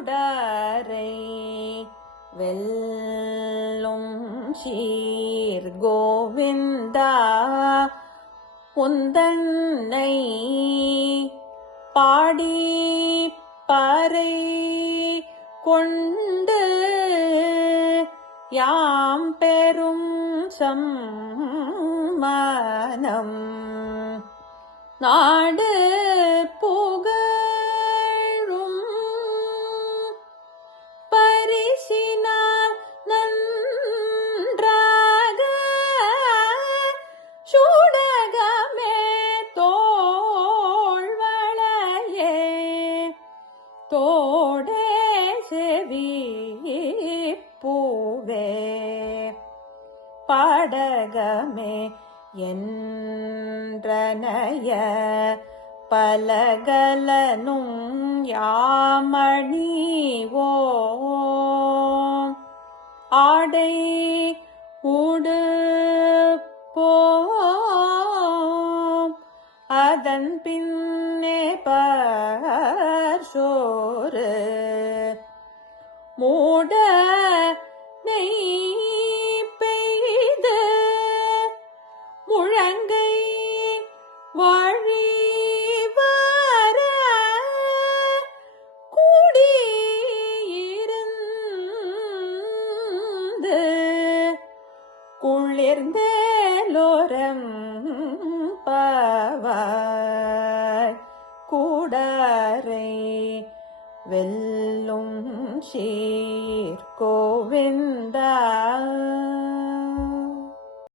கூடரை வெல்லும் சீர் கோவிந்தா உந்தன்னை பாடி பறை கொண்டு யாம் பெரும் சம்மனம். நாடு புகழும் தோடே செவி பூவே. படகமே என்றனைய பலகலனும் யாமணி ஓ. ஆடை உடு போம் அதன் பின்னே ப பசோறு மூட நெய் பெய்து முழங்கை வாழி வர கூடியிருந்து குளிர்ந்தேலோரம் வெல்லும் சீர் கோவிந்தா